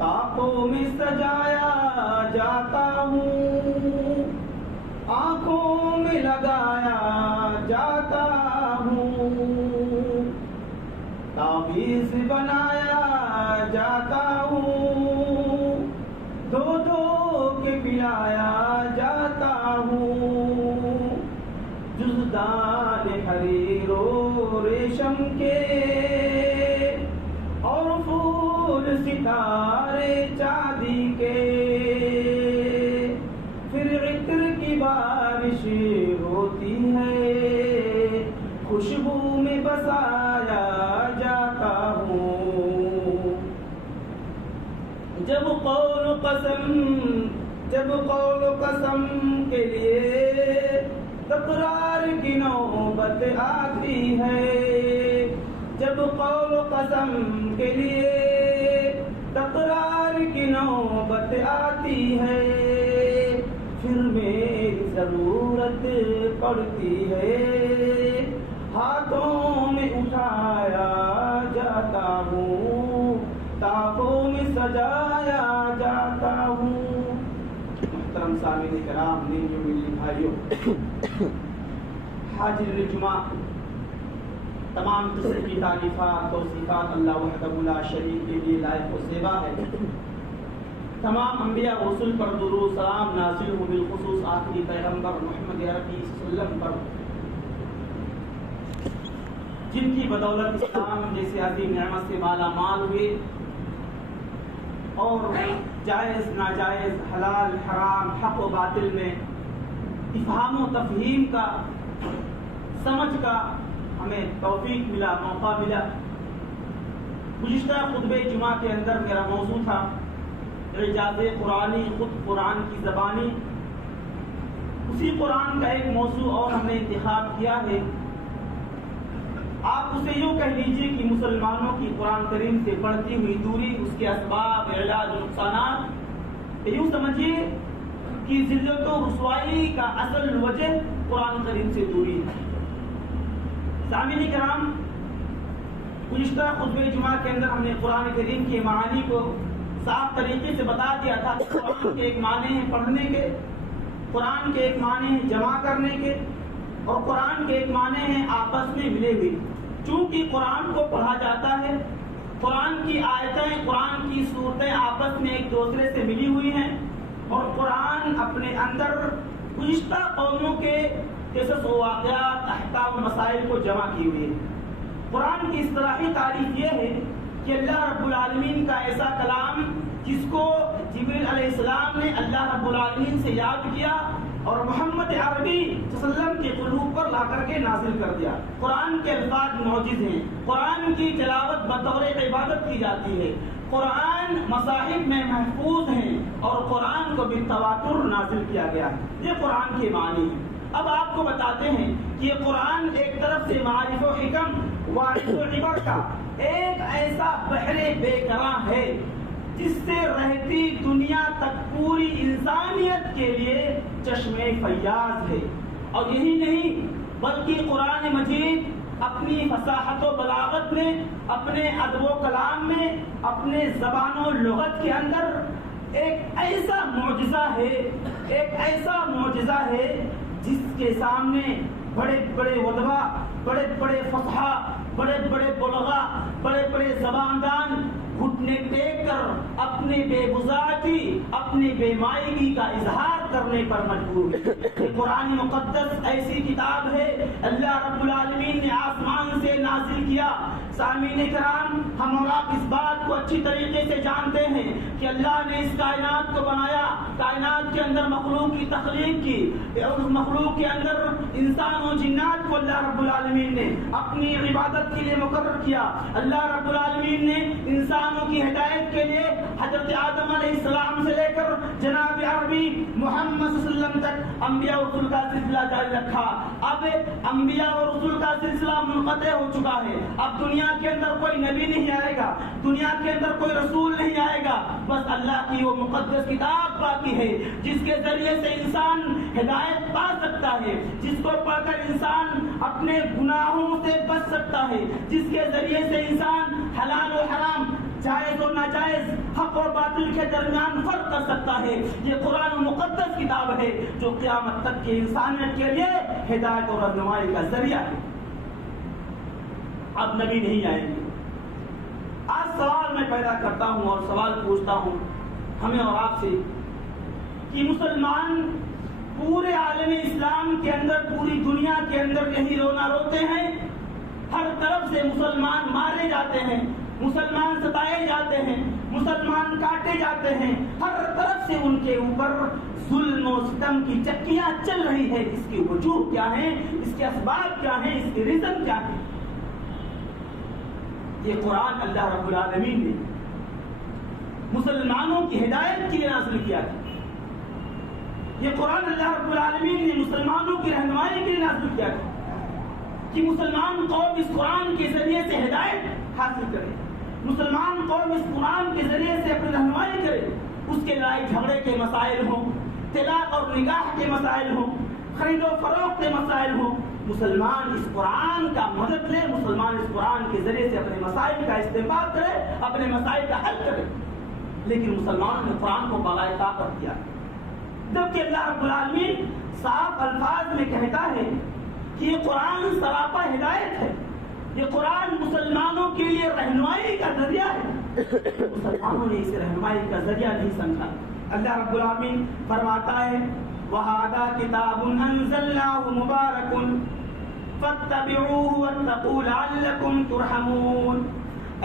طاقوں میں سجایا جاتا ہوں، آنکھوں میں لگایا جاتا ہوں، تعویذ بنایا جاتا ہوں، دھو دھو کے پلایا جاتا ہوں، جزدان حریر و ریشم کے اور پھول ستارے چاندی کے، پھر عطر کی بارش ہوتی ہے، خوشبو میں بسایا جاتا ہوں، جب قول و قسم کے لیے تکرار کی نوبت آتی ہے، جب قول و قسم کے لیے تکرار کی نوبت آتی ہے، پھر میری ضرورت پڑتی ہے، ہاتھوں میں اٹھایا جاتا ہوں، تاقوں میں سجایا جاتا ہوں۔ محترم سامعین کرام، نیو ملی بھائیوں، حاضر جمعہ، تمام قسم کی تعریفات توصیفات اللہ وحدہ لا شریک کے لیے لائق و زیبا ہے۔ تمام انبیاء رسول پر درود سلام نازل ہو، بالخصوص آخری پیغمبر محمد عربی صلی اللہ علیہ وسلم پر، جن کی بدولت اسلام جیسے عظیم نعمت سے مالا مال ہوئے اور جائز ناجائز، حلال حرام، حق و باطل میں افہام و تفہیم کا، سمجھ کا ہمیں توفیق ملا، موقع ملا۔ گزشتہ خطبہ جمعہ کے اندر میرا موضوع تھا اعجاز قرآنی، خود قرآن کی زبانی۔ اسی قرآن کا ایک موضوع اور ہم نے انتخاب کیا ہے، آپ اسے یوں کہہ لیجئے کہ مسلمانوں کی قرآن کریم سے بڑھتی ہوئی دوری، اس کے اسباب، علاج و نقصانات، یوں سمجھیے کہ ذلت و رسوائی کا اصل وجہ قرآن کریم سے دوری ہے۔ سامعین کرام، گزشتہ خطبہ جمعہ کے اندر ہم نے قرآن کریم کے معانی کو صاف طریقے سے بتا دیا تھا۔ قرآن کے ایک معنی ہیں پڑھنے کے، قرآن کے ایک معنی ہیں جمع کرنے کے، اور قرآن کے ایک معنی ہیں آپس میں ملے ہوئے۔ چونکہ قرآن کو پڑھا جاتا ہے، قرآن کی آیتیں، قرآن کی صورتیں آپس میں ایک دوسرے سے ملی ہوئی ہیں، اور قرآن اپنے اندر گزشتہ قوموں کے قصص و واقعات، احکام و مسائل کو جمع کی ہوئی ہے۔ قرآن کی اصطلاحی تعریف یہ ہے کہ اللہ رب العالمین کا ایسا کلام جس کو جبریل علیہ السلام نے اللہ رب العالمین سے یاد کیا اور محمد عربی صلی اللہ علیہ وسلم کے قلوب پر لا کر کے نازل کر دیا۔ قرآن کے الفاظ معجز ہیں، قرآن کی تلاوت بطور عبادت کی جاتی ہے، قرآن مصاحف میں محفوظ ہیں، اور قرآن کو بالتواتر نازل کیا گیا ہے۔ یہ قرآن کے معنی ہیں۔ اب آپ کو بتاتے ہیں کہ یہ قرآن ایک طرف سے معارف و حکم، واعظ و عبر کا ایک ایسا بحر بے کراں ہے جس سے رہتی دنیا تک پوری انسانیت کے لیے چشمے فیاض ہے۔ اور یہی نہیں بلکہ قرآن مجید اپنی فصاحت و بلاغت میں، اپنے ادب و کلام میں، اپنے زبان و لغت کے اندر ایک ایسا معجزہ ہے، ایک ایسا معجزہ ہے جس کے سامنے بڑے بڑے ادبا، بڑے بڑے فصحا، بڑے بڑے بلغا، بڑے بڑے زباندان گھٹنے ٹیک کر اپنے بے بزاتی، اپنی بے مائگی کا اظہار کرنے پر مجبور ہے۔ قرآن مقدس ایسی کتاب ہے اللہ رب العالمین نے آسمان سے نازل کیا۔ سامعین کرام، ہم اور آپ اس بات کو اچھی طریقے سے جانتے ہیں کہ اللہ نے اس کائنات کو بنایا، کائنات کے اندر مخلوق کی تخلیق کی، اور اس مخلوق کے اندر انسان و جنات کو اللہ رب العالمین نے اپنی عبادت کے لیے مقرر کیا۔ اللہ رب العالمین نے انسانوں کی ہدایت کے لیے حضرت آدم علیہ السلام سے لے کر جناب عربی محمد صلی اللہ علیہ وسلم تک انبیاء و رسول کا سلسلہ جاری رکھا۔ اب انبیاء و رسول کا سلسلہ منقطع ہو چکا ہے، اب دنیا کے اندر کوئی نبی نہیں آئے گا، دنیا کے اندر کوئی رسول نہیں آئے گا، بس اللہ کی وہ مقدس کتاب باقی ہے جس کے ذریعے سے انسان ہدایت پا سکتا ہے، جس کو پڑھ کر انسان اپنے گناہوں سے بچ سکتا ہے، جس کے ذریعے سے انسان حلال و حرام، جائز و ناجائز حق اور باطل کے درمیان فرق کر سکتا ہے. یہ قرآن مقدس کتاب ہے جو قیامت تک کی انسانیت کے لیے ہدایت اور رہنمائی کا ذریعہ ہے. اب نبی نہیں آئیں گے. آج سوال میں پیدا کرتا ہوں اور سوال پوچھتا ہوں ہمیں اور آپ سے کہ مسلمان پورے عالم اسلام کے اندر، پوری دنیا کے اندر یہی رونا روتے ہیں. ہر طرف سے مسلمان مارے جاتے ہیں، مسلمان ستائے جاتے ہیں، مسلمان کاٹے جاتے ہیں. ہر طرف سے ان کے اوپر ظلم و ستم کی چکیاں چل رہی ہے. اس کی وجوہ کیا ہیں؟ اس کے اسباب کیا ہیں؟ اس کے ریزن کیا ہیں؟ یہ قرآن اللہ رب العالمین نے مسلمانوں کی ہدایت کے لیے نازل کیا تھا. یہ قرآن اللہ رب العالمین نے مسلمانوں کی رہنمائی کے لیے نازل کیا تھا کہ مسلمان قوم اس قرآن کے ذریعے سے ہدایت حاصل کرے، مسلمان قوم اس قرآن کے ذریعے سے اپنی رہنمائی کرے. اس کے لڑائی جھگڑے کے مسائل ہوں، طلاق اور نکاح کے مسائل ہوں، خرید و فروخت کے مسائل ہوں، مسلمان اس قرآن کا مدد لے، مسلمان اس قرآن کے ذریعے سے اپنے مسائل کا استعمال کرے، اپنے مسائل کا حل کرے. لیکن مسلمانوں نے قرآن کو بغیر طاقت کیا، جبکہ اللہ رب العالمین صاف الفاظ میں کہتا ہے کہ یہ قرآن سراپا ہدایت ہے، یہ قرآن مسلمانوں کے لیے رہنمائی کا ذریعہ ہے. مسلمانوں نے اسے رہنمائی کا ذریعہ نہیں سمجھا. اللہ رب العالمین فرماتا ہے وَهَذَا كِتَابٌ أَنزَلْنَاهُ مُبَارَكٌ فَاتَّبِعُوهُ وَاتَّقُوا لَعَلَّكُمْ تُرْحَمُونَ.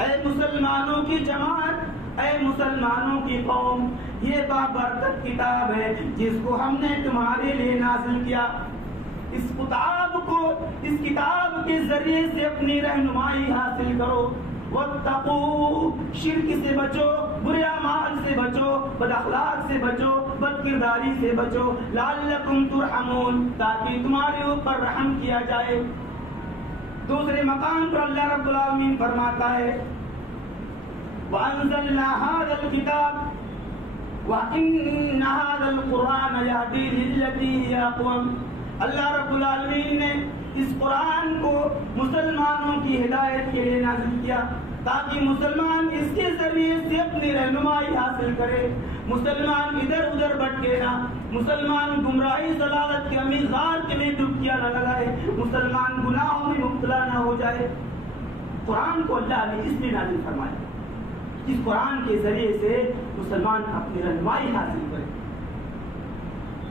اے مسلمانوں کی جماعت، اے مسلمانوں کی قوم، یہ بابرکت کتاب ہے جس کو ہم نے تمہارے لیے نازل کیا. اس کتاب کے ذریعے سے اپنی رہنمائی حاصل کرو. واتقوا، شرک سے بچو، برے اعمال سے بچو، بد اخلاق سے بچو، بد کرداری سے بچو. لعلکم ترحمون، تاکہ تمہارے اوپر رحم کیا جائے. دوسرے مقام پر اللہ رب العالمین فرماتا ہے وَأَنزَلْنَا هَذَا الْكِتَابَ وَإِنَّ هَذَا الْقُرْآنَ يَهْدِي لِلَّتِي هِيَ أَقْوَمُ. اللہ رب العالمین نے اس قرآن کو مسلمانوں کی ہدایت کے لیے نازل کیا تاکہ مسلمان اس کے ذریعے سے اپنی رہنمائی حاصل کرے. مسلمان ادھر ادھر بھٹکے نہ، مسلمان گمراہی ضلالت کے امیزار کے لیے ڈبکیاں نہ لگائے، مسلمان گناہوں میں مبتلا نہ ہو جائے. قرآن کو اللہ نے اس لیے نازل فرمایا اس قرآن کے ذریعے سے مسلمان اپنی رہنمائی حاصل کرے.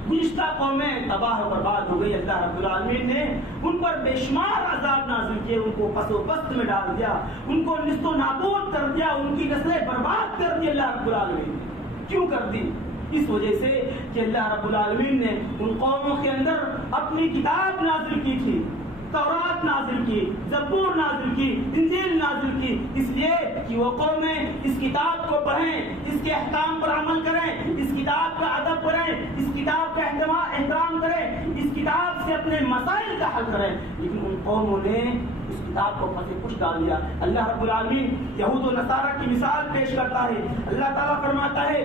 گزشتہ قومیں تباہ و برباد ہو گئی. اللہ رب العالمین نے ان پر بے شمار عذاب نازل کیے، ان کو پس و پست میں ڈال دیا، ان کو نیست و نابود کر دیا، ان کی نسلیں برباد کر دی. اللہ رب العالمین نے کیوں کر دی؟ اس وجہ سے کہ اللہ رب العالمین نے ان قوموں کے اندر اپنی کتاب نازل کی تھی، تورات نازل کی، زبور نازل کی، انجیل نازل کی، اس لیے کہ وہ قومیں اس کتاب کو پڑھیں، اس کے احکام پر عمل کریں، اس کتاب کا ادب کریں، اس کتاب کا احترام کریں، اس کتاب سے اپنے مسائل کا حل کریں. لیکن ان قوموں نے اس کتاب کو پھنسے کچھ ڈال دیا. اللہ رب العالمین یہود و نصارہ کی مثال پیش کرتا ہے. اللہ تعالیٰ فرماتا ہے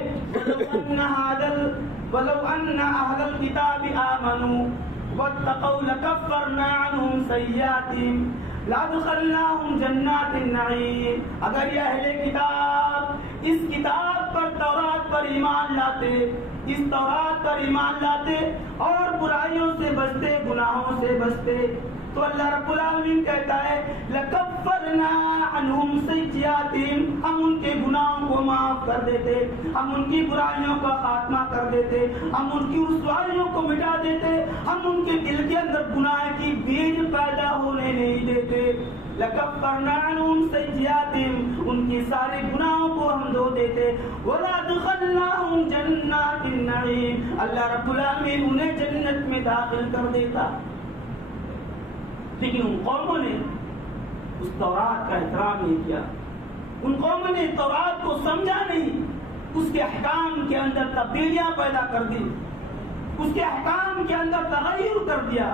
وَلَوْ أَنَّ أَهْلَ الْكِتَابِ آمَنُوا وَاتَّقَوْا لَكَفَّرْنَا عَنْهُمْ سَيِّئَاتِهِمْ لَأَدْخَلْنَاهُمْ جَنَّاتِ النَّعِيمِ. اگر یہ اہل کتاب اس کتاب پر، تورات پر ایمان لاتے، اس تورات پر ایمان لاتے اور برائیوں سے بچتے، گناہوں سے بچتے، تو اللہ رب العالمین کہتا ہے لَكَفَّرْنَا عَنْهُمْ سَيِّئَاتِهِمْ، ہم ان کے گناہوں کو معاف کر دیتے، ہم ان کی برائیوں کا خاتمہ کر دیتے، ہم ان کی رسوائیوں کو مٹا دیتے، ہم ان کے دل کے اندر گناہ کی بیج پیدا ہونے نہیں دیتے. لَكَفَّرْنَا عَنْهُمْ سَيِّئَاتِهِمْ، ان کی سارے گناہوں کو ہم دھو دیتے. وَلَأَدْخَلْنَاهُمْ جَنَّاتِ النَّعِيمِ، اللہ رب العالمین انہیں جنت میں داخل کر دیتا. لیکن ان قوموں نے اس تورات کا احترام نہیں کیا، ان قوموں نے تورات کو سمجھا نہیں، اس کے احکام کے اندر تبدیلیاں پیدا کر دی، اس کے احکام کے اندر تغیر کر دیا،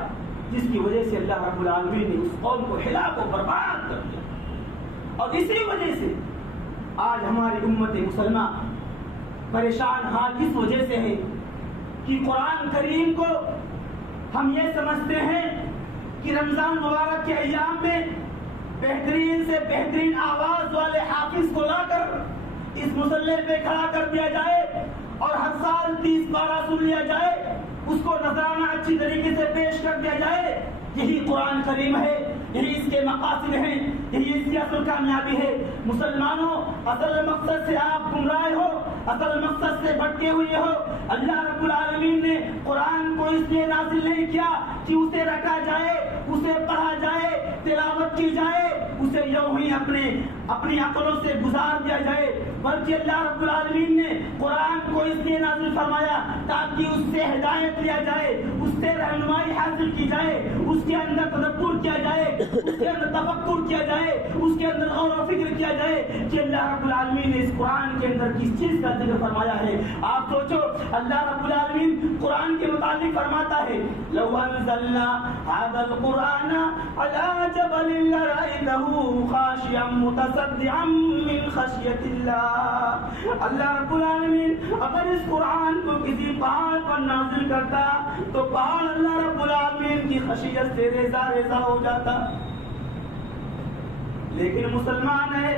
جس کی وجہ سے اللہ رب العالمین نے اس قوم کو ہلاک و برباد کر دیا. اور اسی وجہ سے آج ہماری امت مسلمہ پریشان حال اس وجہ سے ہے کہ قرآن کریم کو ہم یہ سمجھتے ہیں کہ رمضان مبارک کے ایام میں بہترین سے بہترین آواز والے حافظ کو لا کر اس مسلح پہ کھڑا کر دیا جائے اور ہر سال 30 پارہ سن لیا جائے، اس کو نذرانہ اچھی طریقے سے پیش کر دیا جائے، یہی قرآن کریم ہے، یہی اس کے مقاصد ہیں، یہی اس کی اصل کامیابی ہے۔ مسلمانوں، اصل مقصد سے آپ گمراہ ہو، اصل مقصد سے بھٹکے ہوئے ہو۔ اللہ رب العالمین نے قرآن کو اس لیے نازل نہیں کیا کہ اسے رکھا جائے، اسے پڑھا جائے، تلاوت کی جائے، اسے یوں ہی اپنی عقلوں سے گزار دیا جائے، بلکہ اللہ رب العالمین نے قرآن کو اس لیے نازل فرمایا تاکہ اس سے ہدایت لیا جائے، اس سے رہنمائی حاصل کی جائے، اس کے اندر تدبر کیا جائے، اس کے اندر تفکر کیا جائے، اس کے اندر غور و فکر کیا جائے کہ اللہ رب العالمین نے اس قرآن کے اندر کس چیز کا ذکر فرمایا ہے۔ آپ سوچو، اللہ رب العالمین قرآن کے متعلق فرماتا ہے لو انزلنا هذا القرآن على جبل لرأيته خاشعا متصدعا من خشية الله۔ اللہ رب العالمین اگر اس قرآن کو کسی پہاڑ پر نازل کرتا تو پہاڑ اللہ رب العالمین کی خشیت سے ریزہ ریزہ ہو جاتا۔ لیکن مسلمان ہے،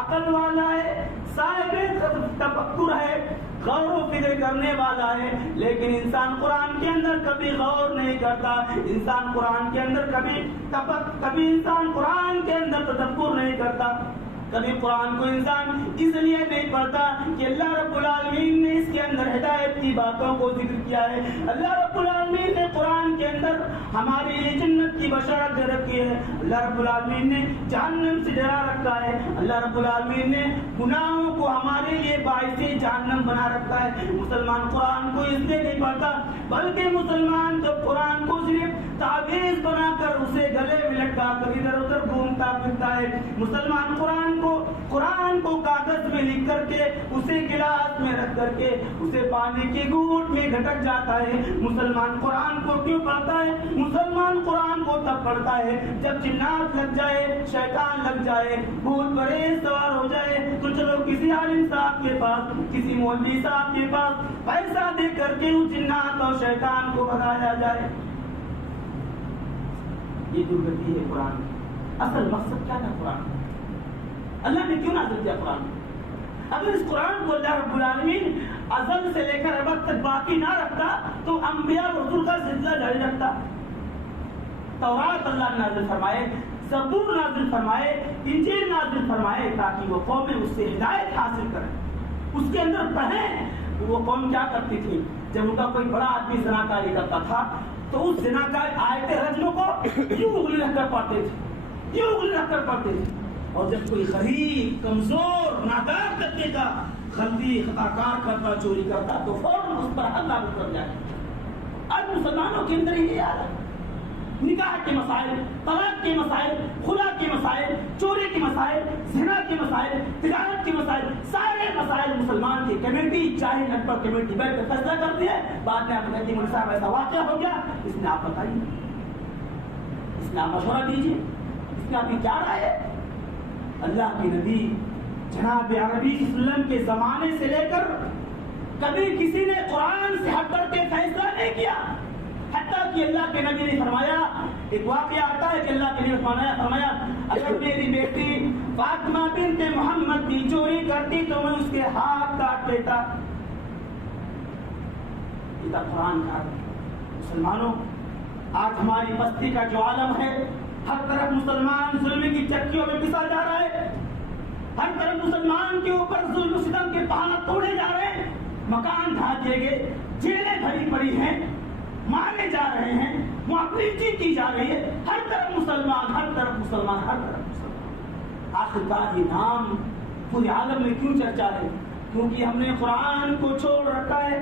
عقل والا ہے، صاحب تفکر ہے، غور و فکر کرنے والا ہے، لیکن انسان قرآن کے اندر کبھی غور نہیں کرتا، انسان قرآن کے اندر کبھی انسان قرآن کے اندر تدبر نہیں کرتا، کبھی قرآن کو انسان اس لیے نہیں پڑھتا کہ اللہ رب العالمین نے اس کے اندر ہدایت کی باتوں کو ذکر کیا ہے۔ اللہ رب العالمین نے قرآن کے اندر ہمارے لیے جنت کی بشارت دے رکھی ہے، اللہ رب العالمین نے جہنم سے ڈرا رکھا ہے، اللہ رب العالمین نے گناہوں کو ہمارے لیے باعث جہنم بنا رکھا ہے۔ مسلمان قرآن کو اس لیے نہیں پڑھتا، بلکہ مسلمان جب قرآن کو صرف تعویذ بنا کر اسے گلے میں لٹکا کر ادھر ادھر گھومتا پھرتا ہے، مسلمان قرآن کو کاغذ میں لکھ کر کے اسے گلاس میں رکھ کر کے اسے پانی کے گھونٹ میں گھٹک جاتا ہے۔ مسلمان قرآن کو کیوں پڑھتا ہے؟ مسلمان قرآن کو تب پڑھتا ہے جب جنات لگ جائے، شیطان لگ جائے، بھوت پریت سوار ہو جائے تو چلو کسی عالم صاحب کے پاس، کسی مولوی صاحب کے پاس پیسہ دے کر کے اس جنات اور شیطان کو بھگایا جائے۔ یہ درگتی ہے قرآن۔ اصل مقصد کیا تھا قرآن؟ اللہ نے کیوں نازل کیا قرآن؟ اگر اس قرآن کو اللہ رب العالمین ازل سے لے کر ابد تک باقی نہ رکھتا تو انبیاء اور رسول کا سلسلہ جاری رکھتا۔ تورات اللہ نے نازل فرمائے، زبور نازل فرمائے، انجیل نازل فرمائے تاکہ وہ قومیں اس سے ہدایت حاصل کریں، اس کے اندر پڑھیں۔ وہ قوم کیا کرتی تھی؟ جب ان کا کوئی بڑا آدمی زناکاری کرتا تھا تو اس زناکاری آیت رجم کو یوں انگلی رکھ کر پڑھتے تھے، یوں انگلی رکھ کر پڑھتے تھے، اور جب کوئی غریب، کمزور، نادار طبقے کا غلطی خطاکار کرتا، چوری کرتا تو فوراً اس پر حد لاگو کر جائے۔ آج مسلمانوں کے اندر یہ حال ہے، نکاح کے مسائل، طلاق کے مسائل، خلا کے مسائل، چوری کے مسائل، زنا کے مسائل، تجارت کے مسائل، سارے مسائل مسلمان کی کمیٹی، چاہے ان پر کمیٹی بیٹھ کر فیصلہ کرتی ہے، بعد میں آپ کہتے ہیں مولوی صاحب ایسا واقعہ ہو گیا، اس میں آپ بتائیے، اس میں آپ مشورہ دیجیے، اس میں آپ کی کیا رائے ہے؟ اللہ کے نبی جناب عربی صلی اللہ علیہ وسلم کے زمانے سے لے کر کبھی کسی نے قرآن سے ہٹ کر کے فیصلہ نہیں کیا، حتیٰ کہ اللہ کے نبی نے فرمایا، ایک واقعہ آتا ہے کہ اللہ کے نبی نے فرمایا اگر میری بیٹی فاطمہ بنت محمد کی چوری کرتی تو میں اس کے ہاتھ کاٹ دیتا۔ یہ تھا قرآن کا۔ مسلمانوں، آج ہماری بستی کا جو عالم ہے، ہر طرف مسلمان ظلم کی چکیوں میں پسا جا رہا ہے، ہر طرف مسلمان کے اوپر ظلم و ستم کے پہاڑ توڑے جا رہے ہیں، مکان ڈھا دیے گئے، جیلیں بھری پڑی ہیں، مارے جا رہے ہیں، معافی کی جا رہی ہے، ہر طرف مسلمان، ہر طرف مسلمان، ہر طرف مسلمان۔ آخرکار یہ نام پورے عالم میں کیوں چرچا ہے؟ کیونکہ ہم نے قرآن کو چھوڑ رکھا ہے،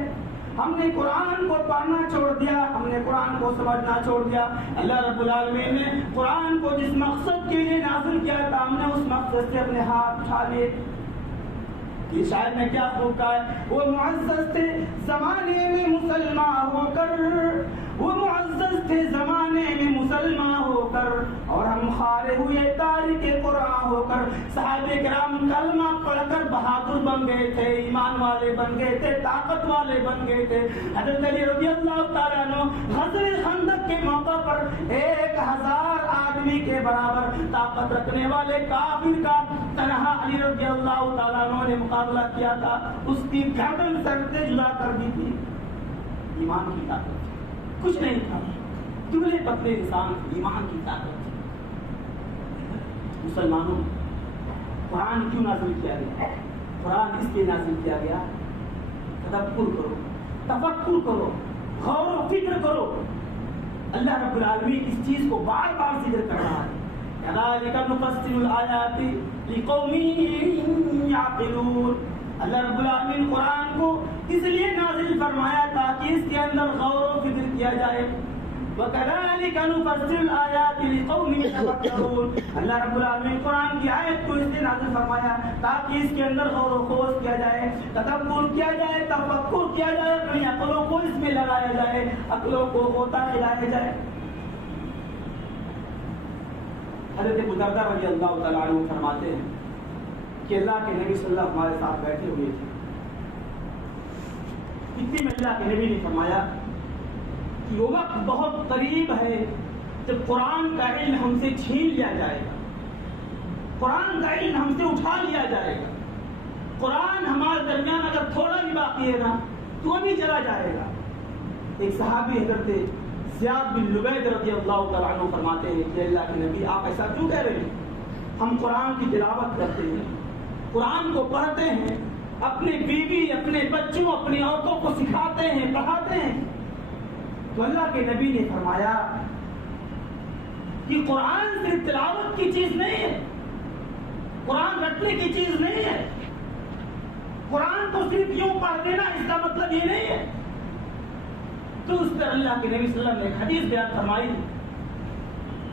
ہم نے قرآن کو پڑھنا چھوڑ دیا، ہم نے قرآن کو سمجھنا چھوڑ دیا۔ اللہ رب العالمین نے قرآن کو جس مقصد کے لیے نازل کیا تھا، ہم نے اس مقصد سے اپنے ہاتھ اٹھا لیے۔ یہ شاعر نے کیا پھونکا ہے؟ وہ معزز تھے زمانے میں مسلمان ہو کر، وہ معزز تھے زمانے میں مسلمان ہو کر، اور ہم خارے ہوئے تاریخ قرآن ہو کر۔ صحابہ کرام کلمہ پڑھ کر بہادر بن گئے تھے، ایمان والے بن گئے تھے، طاقت والے بن گئے تھے۔ حضرت علی رضی اللہ تعالیٰ عنہ غزوہ خندق کے موقع پر 1000 آدمی کے برابر طاقت رکھنے والے کافر کا تنہا علی رضی اللہ تعالیٰ عنہ نے مقابلہ کیا تھا اس کی گردن سر سے جدا کر دی تھی. ایمان کی طاقت کچھ نہیں تھا, دبلے پتلے انسان, ایمان کی طاقت. مسلمانوں, قرآن کیوں نازل کیا گیا؟ قرآن اس لیے نازل کیا گیا, تدبر کرو, تفکر کرو, غور و فکر کرو. اللہ رب العالمین اس چیز کو بار بار ذکر کر رہا ہے. كذلك نفصل الآيات لقوم يعقلون. اللہ رب العالمین قرآن کو اس لیے نازل فرمایا تاکہ اس کے اندر غور و فکر کیا جائے. وَكَذَلِكَ نُفَصِّلُ الْآيَاتِ لِقَوْمٍ يَتَفَكَّرُونَ. اللہ رب العالمین قرآن کی آیت کو اس لیے نازل فرمایا تاکہ اس کے اندر غور و خوض کیا جائے, تدبر کیا جائے, تفکر کیا جائے, اپنی عقلوں کو اس میں لگایا جائے, عقلوں کو غوطہ کھلایا جائے. حضرت ابو درداء رضی اللہ تعالیٰ عنہ فرماتے ہیں کہ اللہ کے نبی صلی اللہ علیہ وسلم ہمارے ساتھ بیٹھے ہوئے تھے. اتنی میں اللہ کے نبی نے فرمایا کہ وہ وقت بہت قریب ہے جب قرآن کا علم ہم سے چھین لیا جائے گا, قرآن کا علم ہم سے اٹھا لیا جائے گا. قرآن ہمارے درمیان اگر تھوڑا بھی باقی ہے نا تو وہ بھی چلا جائے گا. ایک صحابی حضرت زیاد بن لبید رضی اللہ تعالیٰ عنہ فرماتے ہیں کہ اللہ کے نبی آپ ایسا کیوں کہہ رہے ہیں؟ ہم قرآن کی تلاوت کرتے ہیں, قرآن کو پڑھتے ہیں, اپنے بیوی, اپنے بچوں, اپنی عورتوں کو سکھاتے ہیں, پڑھاتے ہیں. تو اللہ کے نبی نے فرمایا کہ قرآن صرف تلاوت کی چیز نہیں ہے, قرآن رٹنے کی چیز نہیں ہے, قرآن کو صرف یوں پڑھ دینا اس کا مطلب یہ نہیں ہے. تو اس پر اللہ کے نبی صلی اللہ علیہ وسلم نے ایک حدیث بیان فرمائی,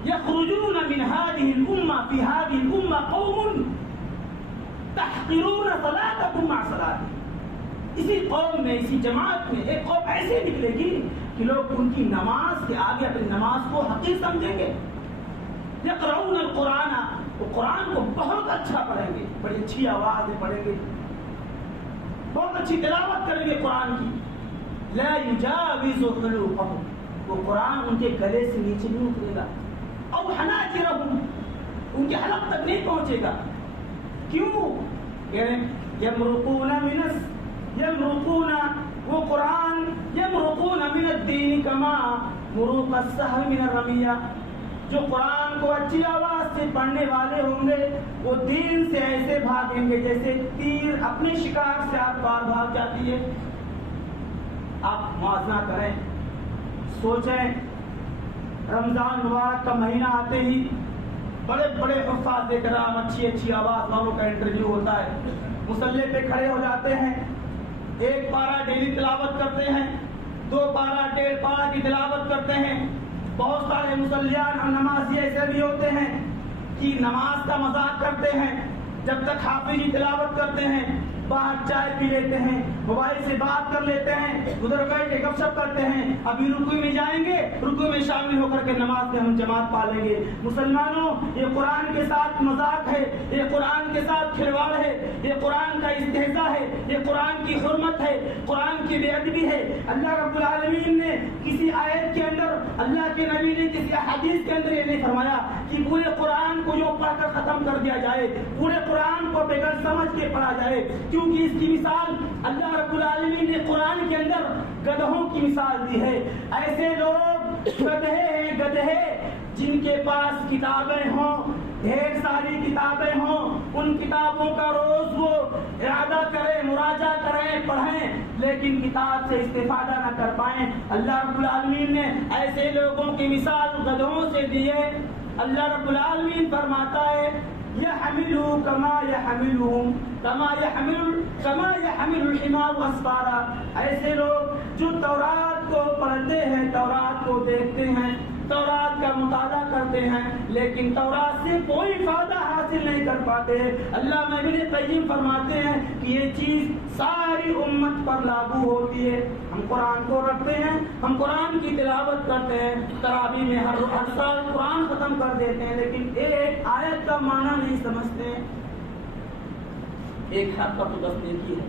یخرجون من هذه الامه في هذه الامه قوم تحقرون صلاتكم مع صلاتهم. اسی قوم میں, اسی جماعت میں ایک قوم ایسے نکلے گی کہ لوگ ان کی نماز کے آگے اپنی نماز کو حقیر سمجھیں گے. یقرؤون القرآن, وہ قرآن کو بہت اچھا پڑھیں گے, بڑی اچھی آواز میں پڑھیں گے, بہت اچھی تلاوت کریں گے قرآن کی. لا یجاوز حلقهم, وہ قرآن ان کے گلے سے نیچے نہیں اترے گا. او حناجرهم, ان کے حلق تک نہیں پہنچے گا. کیوں؟ یمرقون وہ قرآن یمرقون من الدین کما مروق السهم من الرمیہ. جو قرآن کو اچھی آواز سے پڑھنے والے ہوں گے وہ دین سے ایسے بھاگیں گے جیسے تیر اپنے شکار سے آر پار بھاگ جاتی ہے. آپ موازنہ کریں, سوچیں, رمضان مبارک کا مہینہ آتے ہی بڑے بڑے حفاظ کرام, اچھی اچھی آواز والوں کا انٹرویو ہوتا ہے, مصلی پہ کھڑے ہو جاتے ہیں, 1 پارہ ڈیلی تلاوت کرتے ہیں, 2 پارہ 1.5 پارہ کی تلاوت کرتے ہیں. بہت سارے مصلیان اور نمازی ایسے بھی ہوتے ہیں کہ نماز کا مذاق کرتے ہیں, جب تک حافظ کی تلاوت کرتے ہیں باہر چائے پی لیتے ہیں, موبائل سے بات کر لیتے ہیں, ادھر بیٹھ کے گپ شپ کرتے ہیں, ابھی رکوع میں جائیں گے, رکوع میں شامل ہو کر کے نماز میں ہم جماعت پالیں گے. مسلمانوں, یہ قرآن کے ساتھ مذاق ہے, یہ قرآن کے ساتھ کھلواڑ ہے, یہ قرآن کا استہزاء ہے, یہ قرآن کی حرمت ہے, قرآن کی بے ادبی ہے. اللہ رب العالمین نے کسی آیت کے اندر, اللہ کے نبی نے کسی حدیث کے اندر یہ نہیں فرمایا کہ پورے قرآن کو جو پڑھ کر ختم کر دیا جائے, پورے قرآن کو بغیر سمجھ کے پڑھا جائے. کیونکہ اس کی مثال اللہ رب العالمین نے قرآن کے اندر گدھوں کی مثال دی ہے. ایسے لوگ گدھے ہیں, گدھے جن کے پاس کتابیں ہوں, ڈھیر ساری کتابیں ہوں, ان کتابوں کا روز وہ ارادہ کریں, مراجعہ کریں, پڑھیں, لیکن کتاب سے استفادہ نہ کر پائیں. اللہ رب العالمین نے ایسے لوگوں کی مثال گدھوں سے دی ہے. اللہ رب العالمین فرماتا ہے يحمله كما يحمل الحمار اسفارا. ایسے لوگ جو تورات کو پڑھتے ہیں, تورات کو دیکھتے ہیں, تورات کا مطالعہ کرتے ہیں, لیکن تورات سے کوئی فائدہ حاصل نہیں کر پاتے. علامہ ابن قیم فرماتے ہیں کہ یہ چیز ساری امت پر لاگو ہوتی ہے. ہم قرآن کو رکھتے ہیں, ہم قرآن کی تلاوت کرتے ہیں, تراویح میں ہر سال قرآن ختم کر دیتے ہیں, لیکن ایک آیت کا معنی نہیں سمجھتے ہیں. ایک حرف پر تو 10 نیکی ہے,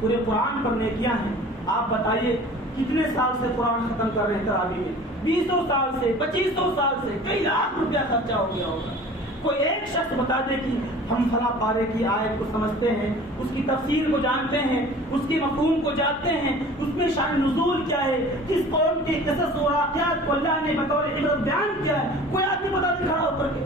پورے قرآن پر نیکیاں ہیں. آپ بتائیے کتنے سال سے قرآن ختم کر رہے ہیں تراویح میں؟ 200 سال سے, 2500 سال سے, کئی لاکھ روپیہ خرچہ ہو گیا ہوگا. کوئی ایک شخص بتا دے کہ ہم فلاں پارے کی آیت کو سمجھتے ہیں، اس کی تفسیر کو جانتے ہیں، اس کے مفہوم کو جانتے ہیں، اس میں شان نزول کیا ہے، کس قوم کے قصص و واقعات کو اللہ نے بطور عبرت بیان کیا ہے، کوئی آدمی بتا دے کھڑا ہو کر کے،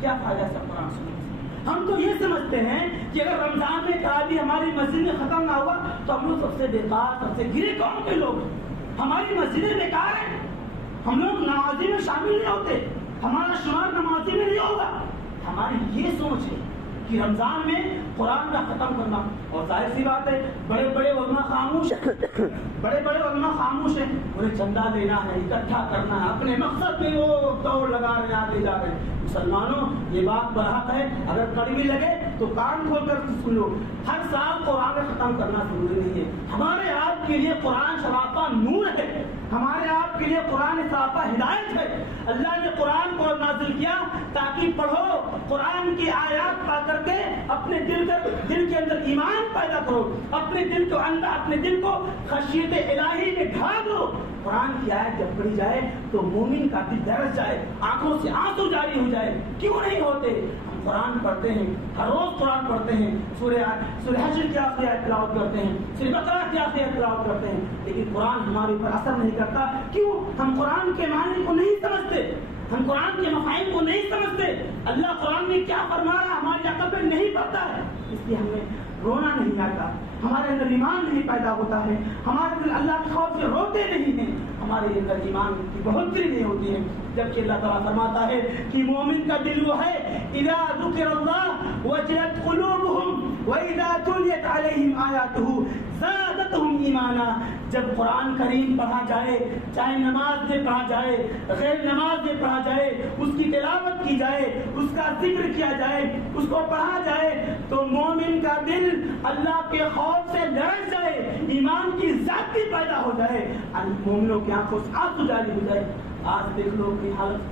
کیا فائدہ سب قرآن سننے سے؟ ہم تو یہ سمجھتے ہیں کہ اگر رمضان میں تراویح ہماری مسجد میں ختم نہ ہوا تو ہم لوگ سب سے بیکار، سب سے گرے قوم کے لوگ ہیں، ہماری مسجدیں بیکار ہیں، ہم لوگ نمازی میں شامل نہیں ہوتے، ہمارا شمار نمازی میں نہیں ہوگا۔ ہماری یہ سوچ ہے کہ رمضان میں قرآن کا ختم کرنا، اور ظاہر سی بات ہے بڑے بڑے علماء خاموش ہیں، انہیں چندہ دینا ہے، اکٹھا کرنا ہے، اپنے مقصد میں وہ دوڑ لگا رہے ہیں، آگے جا رہے ہیں۔ مسلمانوں یہ بات برحق ہے، اگر کڑوی لگے تو کان کھول کر سن لو، ہر سال قرآن ختم کرنا ضروری نہیں ہے۔ ہمارے آپ کے لیے قرآن شرافہ نور ہے، ہمارے آپ کے لیے قرآن شرافہ ہدایت ہے۔ اللہ نے قرآن کو نازل کیا تاکہ پڑھو، قرآن کی آیات پا کر کے اپنے دل کے اندر ایمان پیدا کرو، اپنے دل کو خشیت الہی میں ڈھال دو۔ قرآن کی آیت جب پڑھی جائے تو مومن کا دل درس جائے، آنکھوں سے آنسو جاری ہو جائے۔ کیوں نہیں ہوتے؟ ہم قرآن پڑھتے ہیں، ہر روز قرآن پڑھتے ہیں، سورہ حشر کی آخری آیت تلاوت کرتے ہیں، سورہ بقرہ کی آخری آیت تلاوت کرتے ہیں، لیکن قرآن ہمارے اوپر اثر نہیں کرتا۔ کیوں؟ ہم قرآن کے معنی کو نہیں سمجھتے، ہم قرآن کے مفاہیم کو نہیں سمجھتے، اللہ قرآن میں کیا فرما رہا ہماری عقل میں نہیں پڑتا ہے، اس لیے ہمیں رونا نہیں آتا، ہمارے اندر ایمان نہیں پیدا ہوتا ہے، ہمارے دل اللہ کے خوف سے روتے نہیں ہیں، ہمارے اندر ایمان کی بڑھوتری نہیں ہوتی ہے۔ جبکہ اللہ تعالیٰ فرماتا ہے کہ مومن کا دل وہ ہے اذا ذکر اللہ وجلت قلوبہم واذا تلیت علیہم آیاتہ زادتہم ایمانا۔ جب قرآن کریم پڑھا جائے، چاہے نماز میں پڑھا جائے، غیر نماز میں پڑھا جائے، اس کی تلاوت کی جائے، اس کا ذکر کیا جائے، اس کو پڑھا جائے، تو مومن کا دل اللہ کے خوف سے لرز جائے، ایمان کی ذاتی پیدا ہو جائے، مومنوں کی آنکھوں سے آنسو جاری ہو جائے۔ آج دیکھ لو اپنی حالت،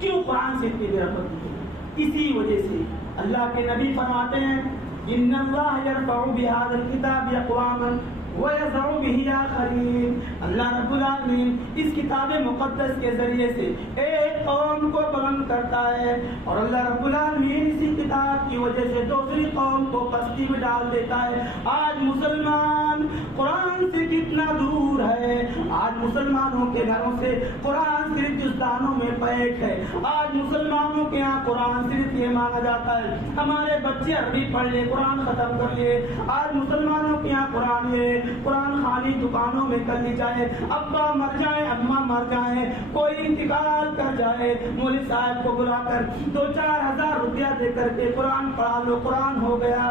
کیوں قرآن سے اتنی بے رغبتی ہے؟ اسی وجہ سے اللہ کے نبی فرماتے ہیں ان اللہ یرفع بہذا الکتاب اقواما وَيَضَعُ بِهِ آخَرِينَ۔ اللہ رب العالمین اس کتاب مقدس کے ذریعے سے ایک قوم کو بلند کرتا ہے، اور اللہ رب العالمین اسی کتاب کی وجہ سے دوسری قوم کو پستی میں ڈال دیتا ہے۔ آج مسلمان قرآن سے کتنا دور ہے، آج مسلمانوں کے گھروں سے قرآن صرف جزدانوں میں پیک ہے، آج مسلمانوں کے یہاں قرآن صرف یہ مانا جاتا ہے ہمارے بچے عربی پڑھ لے، قرآن ختم کر لیے۔ آج مسلمانوں کے یہاں قرآن خانی دکانوں میں کر لی جائے، ابا مر جائے، اماں مر جائیں، کوئی انتقال کر جائے، مولوی صاحب کو بلا کر 2-4 ہزار روپیہ دے کر کے قرآن پڑھا لو، قرآن ہو گیا۔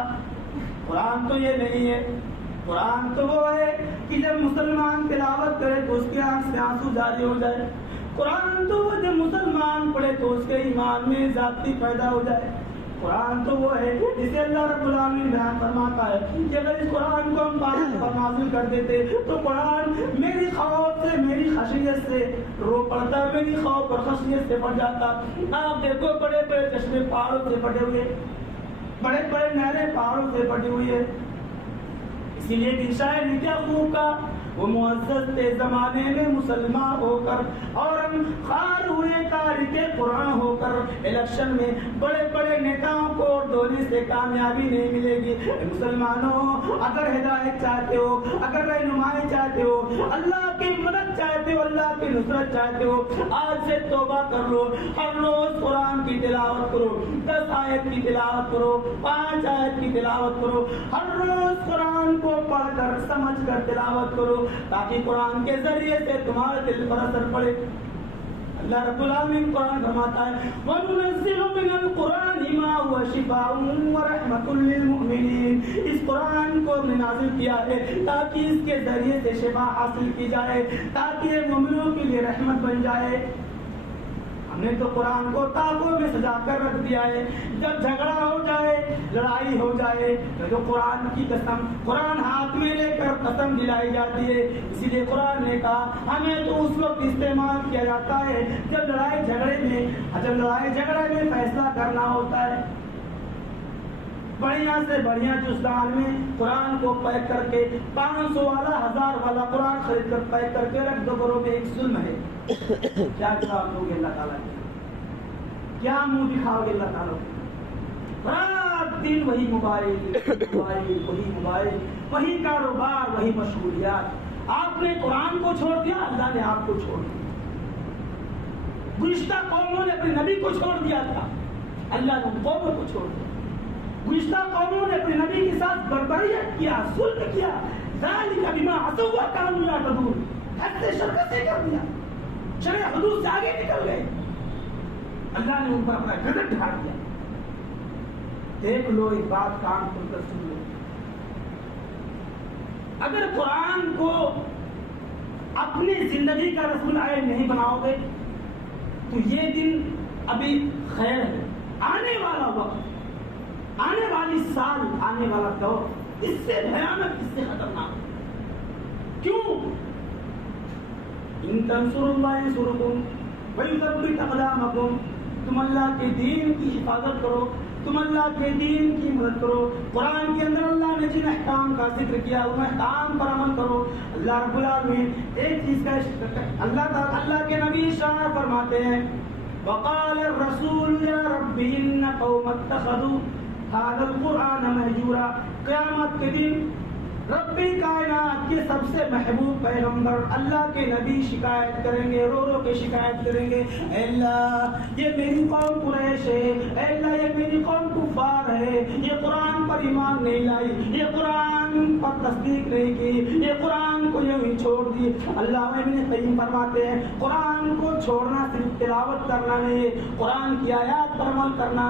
قرآن تو یہ نہیں ہے، قرآن تو وہ ہے کہ جب مسلمان تلاوت کرے تو اس کی آنکھ سے آنسو جاری ہو جائے، قرآن تو وہ جب مسلمان پڑھے تو اس کے ایمان میں ذاتی پیدا ہو جائے۔ قرآن تو وہ ہے جسے اللہ رب العالمین بیان فرماتا ہے کہ اگر اس قرآن کو ہم پاک پر نازل کر دیتے تو قرآن میری خوف سے، میری خشیت سے رو پڑتا، میری خوف اور خشیت سے پڑ جاتا۔ آپ دیکھو بڑے بڑے چشمے پہاڑوں سے پڑے ہوئے، بڑے بڑے نہریں پہاڑوں سے پڑی ہوئی ہے، اسی لیے کہ شاعر نے کیا خوب کا وہ معزز تھے زمانے میں مسلمان ہو کر، اور ہم خار ہوئے تارک قرآن ہو کر، الیکشن میں بڑے بڑے نیتاؤں کو دھونے سے کامیابی نہیں ملے گی۔ مسلمانوں اگر ہدایت چاہتے ہو، اگر رہنمائی چاہتے ہو، اللہ کی مدد چاہتے ہو، اللہ کی نصرت چاہتے ہو، آج سے توبہ کر لو، ہر روز قرآن کی تلاوت کرو، 10 آیت کی تلاوت کرو، 5 آیت کی تلاوت کرو، ہر روز قرآن کو پڑھ کر سمجھ کر تلاوت کرو، تاکہ قرآن کے ذریعے سے تمہارے دل پر اثر پڑے۔ اللہ رب العالمین قرآن فرماتا ہے وَنُنَزِّلُ مِنَ الْقُرْآنِ مَا هُوَ شِفَاءٌ وَرَحْمَةٌ لِّلْمُؤْمِنِينَ۔ اس قرآن کو ہم نے نازل کیا ہے تاکہ اس کے ذریعے سے شفا حاصل کی جائے، تاکہ یہ مومنوں کے لیے رحمت بن جائے۔ ہم نے تو قرآن کو تابوں میں سجا کر رکھ دیا ہے، جب جھگڑا ہو جائے، لڑائی ہو جائے تو قرآن کی قسم، قرآن ہاتھ میں لے کر قسم دلائی جاتی ہے۔ اسی لیے قرآن نے کہا ہمیں تو اس وقت استعمال کیا جاتا ہے جب لڑائی جھگڑے میں فیصلہ کرنا ہوتا ہے۔ بڑھیا سے بڑھیا جزدان میں قرآن کو پیک کر کے 500 والا 1000 والا قرآن خرید کر پیک کر کے رکھ دو، گھروں میں ایک ظلم ہے۔ کیا جواب دو گے اللہ تعالیٰ کے؟ کیا منہ دکھاؤ گے اللہ تعالیٰ؟ رات دن وہی موبائل وہی موبائل، وہی کاروبار، وہی مشغولیات. آپ نے قرآن کو چھوڑ دیا، اللہ نے آپ کو چھوڑ دیا. گزشتہ قوموں نے اپنے نبی کو چھوڑ دیا تھا، اللہ نے ان قوموں کو چھوڑ دیا. گزشتہ قوموں نے اپنے نبی کے ساتھ بربریت کیا، ظلم کیا. ذالک بما عصوا وکانوا یعتدون، حد سے شرکتیں کر دیا، شرع حدود سے آگے نکل گئے. اللہ نے ان پر اپنا غضب ڈھا دیا. دیکھ لو ایک بات کان کھول کر سن لو، اگر قرآن کو اپنی زندگی کا رسول عین نہیں بناؤ گے تو یہ دن ابھی خیر ہے. آنے والا وقت، آنے والی سال، آنے والا دور اس سے بھیانک، اس سے خطرناک. کیوں؟ ان تنصروا اللہ ینصرکم ویثبت اقدامکم. تم اللہ کے دین کی حفاظت کرو، تم اللہ کے دین کی مدد کرو. قرآن کے اندر اللہ نے جن احکام کا ذکر کیا ان احکام پر عمل کرو. اللہ رب العالمین ایک چیز کا اللہ کے نبی ارشاد فرماتے ہیں، وقال الرسول یا رب ان قوم اتخذوا هذا القرآن مہجورا. قیامت کے دن رب کائنات کے سب سے محبوب پیغمبر اللہ کے نبی شکایت کریں گے، رو رو کے شکایت کریں گے، اے اللہ یہ میری قوم قریش ہے، اے اللہ یہ میری قوم کفار ہے، یہ قرآن پر ایمان نہیں لائی، یہ قرآن پر تصدیق نہیں کی، یہ قرآن کو یوں ہی چھوڑ دی. اللہ ابن قیم فرماتے ہیں قرآن کو چھوڑنا صرف تلاوت کرنا نہیں، قرآن کی آیات پر عمل کرنا،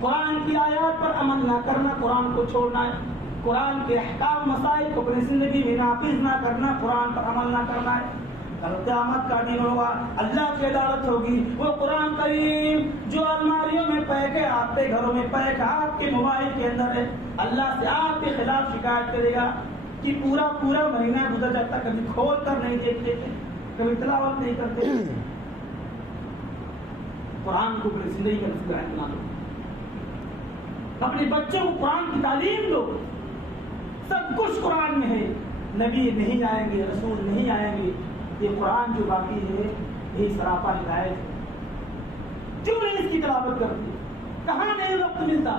قرآن کی آیات پر عمل نہ کرنا قرآن کو چھوڑنا ہے. قرآن کے احکام مسائل کو اپنی زندگی میں نافذ نہ کرنا، قرآن پر عمل نہ کرنا ہے. کل قیامت کا دن ہوگا، اللہ کی عدالت ہوگی. وہ قرآن کریم جو الماریوں میں پیک ہے، آپ کے گھروں میں پیک ہے، آپ کے موبائل کے اندر ہے، اللہ سے آپ کے خلاف شکایت کرے گا کہ پورا مہینہ گزر جاتا، کبھی کھول کر نہیں دیکھتے تھے، کبھی تلاوت نہیں کرتے. قرآن کو اپنی زندگی کا رسول بنا دو، اپنے بچوں کو قرآن کی تعلیم دو. سب کچھ قرآن میں ہے، نبی نہیں آئیں گے، رسول نہیں آئیں گے. یہ قرآن جو باقی ہے یہی سراپا ہدایت ہے. کیوں نہیں اس کی تلاوت کرتی؟ کہاں نہیں وقت ملتا؟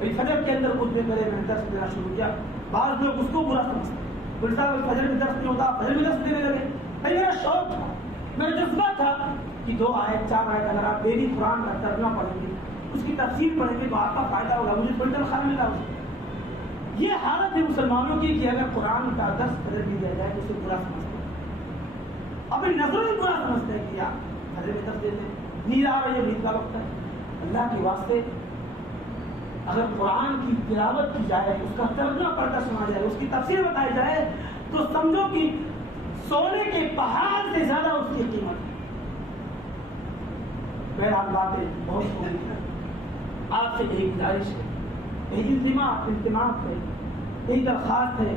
فجر کے اندر خود میں کرے میں نے درس دینا شروع کیا، بعض لوگ اس کو برا سمجھتے ہیں، بولتا فجر میں درس نہیں ہوتا، فجر میں درس دینے لگے. میرا شوق تھا، میرا جذبہ تھا کہ 2 آیت 4 آیت اگر آپ ڈیلی قرآن کا ترجمہ پڑھیں گے، اس کی تفسیر پڑھیں گے تو آپ کا فائدہ ہوگا، مجھے تھوڑی تنخواہ ملا. یہ حالت ہے مسلمانوں کی کہ اگر قرآن کا درس فجر میں دیا جائے تو اسے برا سمجھتے ہیں، اپنی نظروں میں برا سمجھتے ہیں کہ یار فجر میں درس دیتے ہیں، نیند آ رہی ہے، نیند کا وقت ہے. اللہ کے واسطے اگر قرآن کی تلاوت کی جائے، اس کا ترجمہ پڑھ کر سنا جائے، اس کی تفسیر بتائی جائے تو سمجھو کہ سونے کے پہاڑ سے زیادہ اس کی قیمت ہے. بہرحال باتیں بہت ہو گئی، آپ سے ایک گزارش ہے، یہی التماس ہے، یہی درخواست ہے،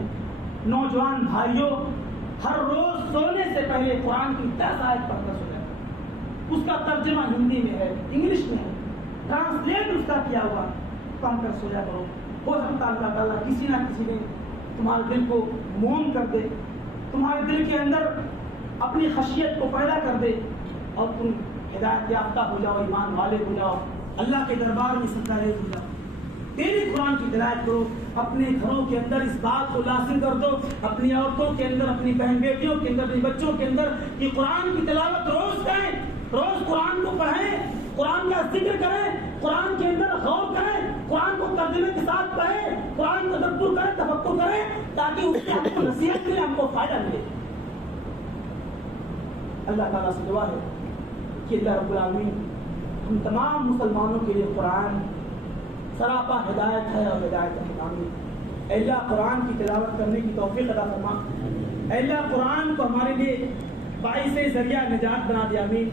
نوجوان بھائیوں ہر روز سونے سے پہلے قرآن کی 10 آیت پڑھ کر سو جائے. اس کا ترجمہ ہندی میں ہے، انگلش میں ہے، ٹرانسلیٹ اس کا کیا ہوا، پڑھ کر سو جا کرو. ہو سکتا اللہ تعالیٰ کسی نہ کسی نے تمہارے دل کو موم کر دے، تمہارے دل کے اندر اپنی خشیت کو پیدا کر دے اور تم ہدایت یافتہ ہو جاؤ، ایمان والے ہو جاؤ، اللہ کے دربار میں سجدہ ریز ہو جاؤ. تیری قرآن کی تلاوت کرو، اپنے گھروں کے اندر اس بات کو لازم کر دو، اپنی عورتوں کے اندر، اپنی بہن بیٹیوں کے اندر، اپنے بچوں کے اندر کہ قرآن کی تلاوت روز کریں، روز قرآن کو پڑھیں، قرآن کا ذکر کریں، قرآن کے اندر غور کریں، قرآن کو ترجمے کے ساتھ پڑھیں، قرآن کو تدبر کریں، تفکر کریں، تاکہ اس سے ہم کو نصیحت ملے، ہم کو فائدہ ملے. اللہ تعالیٰ سے دعا ہے کہ اللہ رب العالمین ہم تمام مسلمانوں کے لیے قرآن سراپا ہدایت ہے اور ہدایت ہے. اے اللہ قرآن کی تلاوت کرنے کی توفیق عطا فرما. اے اللہ قرآن کو ہمارے لیے باعث ذریعہ نجات بنا دے. آمین.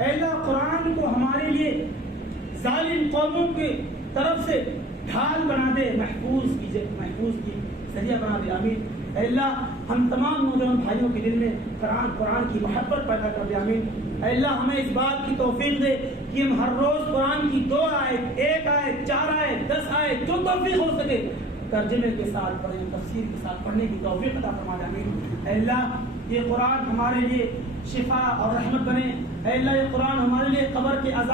اے اللہ قرآن کو ہمارے لیے ظالم قوموں کی طرف سے ڈھال بنا دے، محفوظ کی ذریعہ بنا دے. آمین. اے اللہ ہم تمام نوجوان بھائیوں کے دل میں قرآن کی محبت پیدا کر دے. آمین. اے اللہ ہمیں اس بات کی توفیق دے کہ ہم ہر روز قرآن کی 2 آیت، 1 آیت، 4 آیت، 10 آیت، جو توفیق ہو سکے ترجمے کے ساتھ پڑھیں، تفسیر کے ساتھ پڑھنے کی توفیق عطا فرما دے. آمین. اے اللہ یہ قرآن ہمارے لیے شفا اور رحمت بنے، اے اللہ یہ قرآن ہمارے لیے قبر کے عذاب